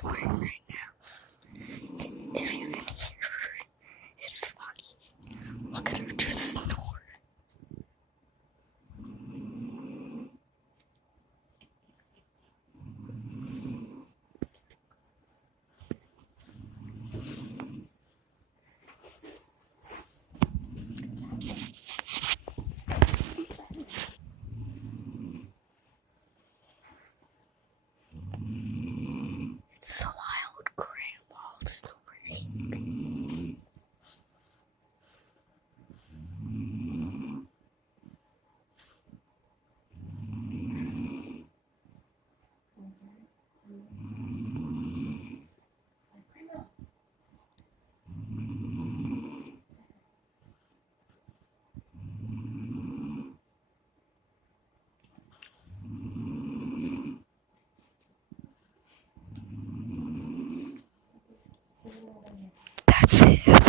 snoring right now. If you can hear her, it's funny. Look at her just snore. It's a wild grandma snoring. That's it.